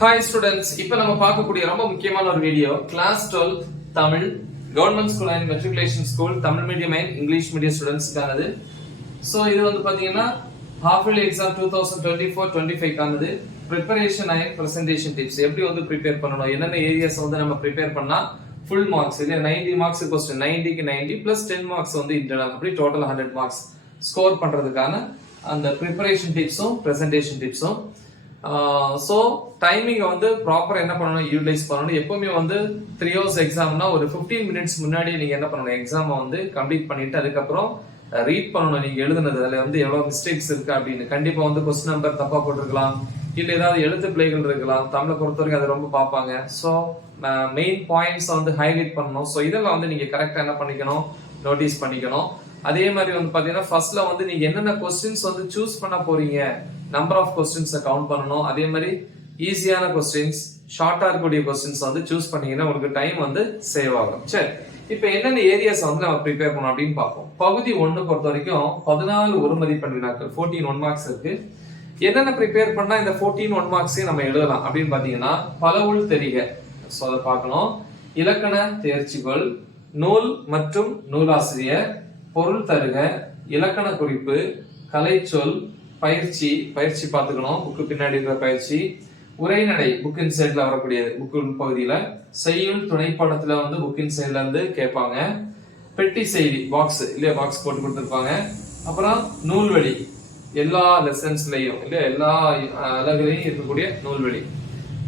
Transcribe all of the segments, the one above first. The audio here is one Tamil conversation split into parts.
ஹாய் ஸ்டூடெண்ட்ஸ், இப்போ நம்ம பார்க்கக்கூடிய ரொம்ப முக்கியமான ஒரு வீடியோ கிளாஸ் 12 தமிழ் government school and matriculation school Tamil medium and English medium ஸ்டூடெண்ட்ஸ்க்கானது. ஸோ இது வந்து பார்த்தீங்கன்னா ஹாஃப் இயர்லி எக்ஸாம் 2024-25 கானது. ப்ரிப்பரேஷன் அண்ட் ப்ரெசன்டேஷன் டிப்ஸ் எப்படி வந்து ப்ரிப்பேர் பண்ணணும், என்னென்ன ஏரியாஸ் வந்து நம்ம ப்ரிப்பேர் பண்ணா ஃபுல் மார்க்ஸ் இல்லையா 90 மார்க்ஸ் கொஸ்டின் 90க்கு 90 பிளஸ் 10 மார்க்ஸ் வந்து இன்டர்னல் அப்படி டோட்டல் 100 மார்க்ஸ் ஸ்கோர் பண்றதுக்கான அந்த ப்ரிப்பரேஷன் டிப்ஸும் ப்ரெசன்டேஷன் டிப்ஸும். ஸோ டைமிங்கை வந்து ப்ராப்பராக என்ன பண்ணணும், யூட்டிலைஸ் பண்ணணும். எப்பவுமே வந்து 3 hours எக்ஸாம்னா ஒரு 15 minutes முன்னாடி நீங்க என்ன பண்ணணும், எக்ஸாமை வந்து கம்ப்ளீட் பண்ணிட்டு அதுக்கப்புறம் ரீட் பண்ணணும். நீங்க எழுதுனது அதில் வந்து எவ்வளவு மிஸ்டேக்ஸ் இருக்கு அப்படின்னு. கண்டிப்பா வந்து கொஸ்டின் நம்பர் தப்பா போட்டிருக்கலாம், இல்லை ஏதாவது எழுத்து பிழைகள் இருக்கலாம். தமிழை பொறுத்த வரைக்கும் அதை ரொம்ப பார்ப்பாங்க. ஸோ மெயின் பாயிண்ட்ஸ் வந்து ஹைலைட் பண்ணணும். ஸோ இதெல்லாம் வந்து நீங்க கரெக்டா என்ன பண்ணிக்கணும், நோட்டீஸ் பண்ணிக்கணும். அதே மாதிரி வந்து பாத்தீங்கன்னா ஃபர்ஸ்ட்ல வந்து நீங்க என்னென்ன கொஸ்டின்ஸ் வந்து சூஸ் பண்ண போறீங்க, நம்பர் ஆஃப் கொஸ்டின்ஸை கவுண்ட் பண்ணணும். அதே மாதிரி ஈஸியான கொஸ்டின்ஸ், ஷார்ட்டா இருக்கக்கூடிய கொஸ்டின்ஸ் வந்து சூஸ் பண்ணீங்கன்னா உங்களுக்கு டைம் வந்து சேவ் ஆகும். சரி, இப்போ என்னென்ன ஏரியாஸ் வந்து நம்ம ப்ரிப்பேர் பண்ணணும் அப்படின்னு பார்ப்போம். பகுதி 1 பொறுத்த வரைக்கும் 14 ஒரு மதிப்பெண் வினாக்கள் 14 1 மார்க்ஸ் இருக்கு. என்னென்ன ப்ரிப்பேர் பண்ணா இந்த 14 1 மார்க்ஸையும் நம்ம எழுதலாம் அப்படின்னு பாத்தீங்கன்னா பலவுள் தெரிக, ஸோ அதை பார்க்கணும். இலக்கண தேர்ச்சிகள், நூல் மற்றும் நூலாசிரியர், பொருள் தருக, இலக்கண குறிப்பு, கலைச்சொல், பயிற்சி பார்த்துக்கணும், புக்கு பின்னாடி இருக்கிற பயிற்சி, உரைநடை புக்கின் சைட்ல வரக்கூடியது, புக்கு பகுதியில செய்யுள் துணைப்படத்துல வந்து புக்கின் சைட்ல இருந்து கேட்பாங்க. பெட்டி செய்தி பாக்ஸ் இல்லையா, பாக்ஸ் போட்டு கொடுத்துருப்பாங்க. அப்புறம் நூல்வெளி எல்லா லெசன்ஸ்லயும் இல்லையா, எல்லா அலகுலையும் இருக்கக்கூடிய நூல்வெளி.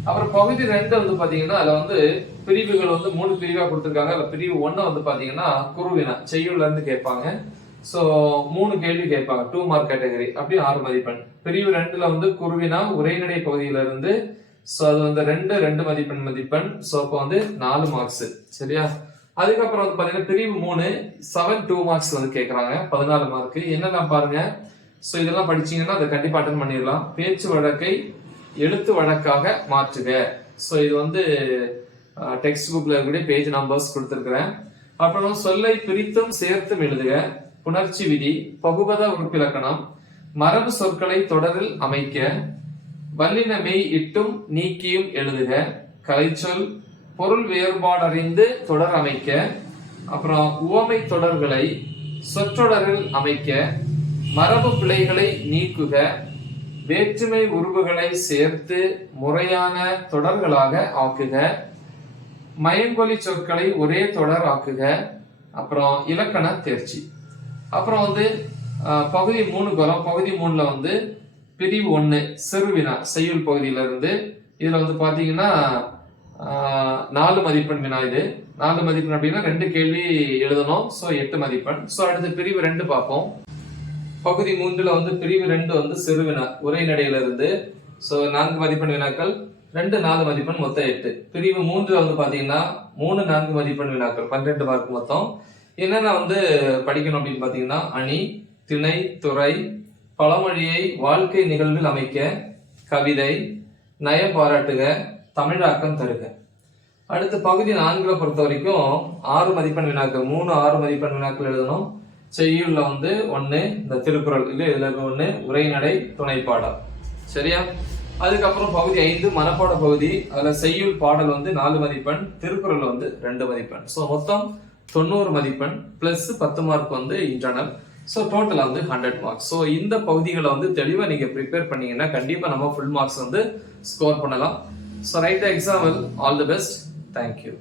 அப்புறம் பகுதி 2 வந்து பாத்தீங்கன்னா அதுல வந்து பிரிவுகள் வந்து 3 பிரிவா கொடுத்திருக்காங்க. அதுல பிரிவு 1 வந்து பாத்தீங்கன்னா குருவினா செய்யுள்ல இருந்து கேட்பாங்க. சோ 3 கேள்வி கேட்பாங்க, 2 மார்க் கேட்டகரி, அப்படி 6 மதிப்பெண். பிரிவு 2ல வந்து குருவினா உரைநடை பகுதியில இருந்து, சோ அது வந்து 2 மதிப்பெண். சோ அப்ப வந்து 4 மார்க்ஸ். சரியா? அதுக்கப்புறம் வந்து பாத்தீங்கன்னா பிரிவு 3 7 2 மார்க்ஸ் வந்து கேட்கறாங்க, 14 மார்க். என்னன்னா பாருங்க, சோ இதெல்லாம் படிச்சீங்கன்னா அதை கண்டிப்பா அட்டன் பண்ணிடலாம். பேச்சு வழக்கை எழுத்து வழக்காக மாற்றுக. சோ இது வந்து டெக்ஸ்ட் புக்ல இருக்கக்கூடிய பேஜ் நம்பர்ஸ் கொடுத்திருக்கிறேன். அப்புறம் சொல்லை பிரித்தும் சேர்த்தும் எழுதுக, புணர்ச்சி விதி, பகுபத உறுப்பிலக்கணம், மரபு சொற்களை தொடரில் அமைக்க, வல்லின மெய் இட்டும் நீக்கியும் எழுதுக, கலைச்சொல், பொருள் வேறுபாடறிந்து தொடர் அமைக்க, அப்புறம் உவமை தொடர்களை சொற்றொடரில் அமைக்க, மரபு பிழைகளை நீக்குக, வேற்றுமை உருவுகளை சேர்த்து முறையான தொடர்களாக ஆக்குக, மயங்கொலி சொற்களை ஒரே தொடர் ஆக்குக, அப்புறம் இலக்கண தேர்ச்சி. அப்புறம் வந்து பகுதி 3 வரும். பகுதி 3ல வந்து பிரிவு 1 சிறுவினா செய்யுள் பகுதியில இருந்து, இதுல வந்து பாத்தீங்கன்னா 4 மதிப்பெண் வினா. இது 4 மதிப்பெண் அப்படின்னா 2 கேள்வி எழுதணும். சோ 8 மதிப்பெண். சோ அடுத்து பிரிவு 2 பார்ப்போம். பகுதி 3ல வந்து பிரிவு 2 வந்து சிறுவினா உரைநடையில இருந்து, சோ 4 மதிப்பெண் வினாக்கள், 2 4 மதிப்பெண், மொத்தம் 8. பிரிவு 3ல வந்து பாத்தீங்கன்னா 3 4 மதிப்பெண் வினாக்கள், 12 மார்க் மொத்தம். என்னென்ன வந்து படிக்கணும் அப்படின்னு பாத்தீங்கன்னா அணி, திணை, துறை, பழமொழியை வாழ்க்கை நிகழ்வில் அமைக்க, கவிதை, நய பாராட்டுக, தமிழாக்கம் தருக. அடுத்து பகுதி 4ல பொறுத்த வரைக்கும் 6 மதிப்பெண் வினாக்கள், 3 6 மதிப்பெண் வினாக்கள் எழுதணும். செய்யுள்ல வந்து 1 இந்த திருக்குறள் இல்ல, இதுல 1 உரைநடை துணைப்பாடல். சரியா? அதுக்கப்புறம் பகுதி 5 மனப்பாட பகுதி, அதுல செய்யுள் பாடல் வந்து 4 மதிப்பெண், திருக்குறள் வந்து 2 மதிப்பெண். சோ மொத்தம் 90 மதிப்பெண் பிளஸ் 10 மார்க் வந்து இன்டர்னல். சோ டோட்டலா வந்து 100 மார்க்ஸ். சோ இந்த பகுதிகளை வந்து தெளிவா நீங்க ப்ரிப்பேர் பண்ணீங்கன்னா கண்டிப்பா நம்ம ஃபுல் மார்க்ஸ் வந்து ஸ்கோர் பண்ணலாம். So right the example. All the best. Thank you.